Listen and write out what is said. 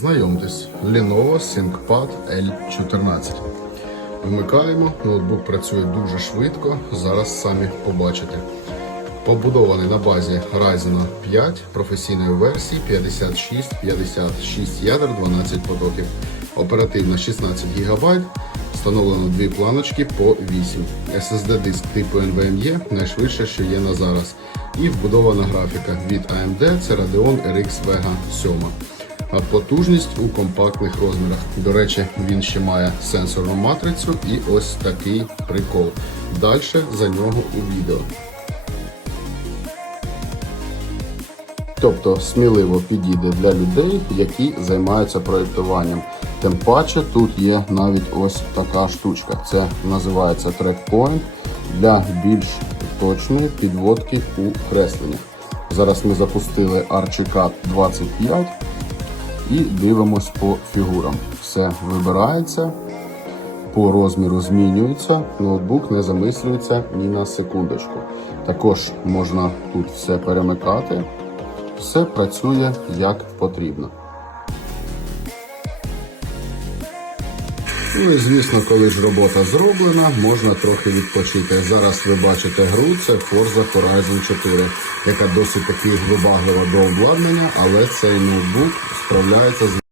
Знайомтесь, Lenovo ThinkPad L14. Вмикаємо, ноутбук працює дуже швидко, зараз самі побачите. Побудований на базі Ryzen 5 професійної версії 56, 56 ядер, 12 потоків. Оперативна 16 ГБ, встановлено дві планочки по 8. SSD диск типу NVMe, найшвидше, що є на зараз. І вбудована графіка від AMD, це Radeon RX Vega 7. Потужність у компактних розмірах. До речі, він ще має сенсорну матрицю і ось такий прикол. Далі за нього у відео. Тобто сміливо підійде для людей, які займаються проєктуванням. Тим паче тут є навіть ось така штучка. Це називається TrackPoint для більш точної підводки у кресленнях. Зараз ми запустили Archicad 25 і дивимось по фігурам. Все вибирається, по розміру змінюється, ноутбук не замислюється ні на секундочку. Також можна тут все перемикати, все працює як потрібно. Ну і звісно, коли ж робота зроблена, можна трохи відпочити. Зараз ви бачите гру, це Forza Horizon 4, яка досить таки вибаглива до обладнання, але цей ноутбук справляється з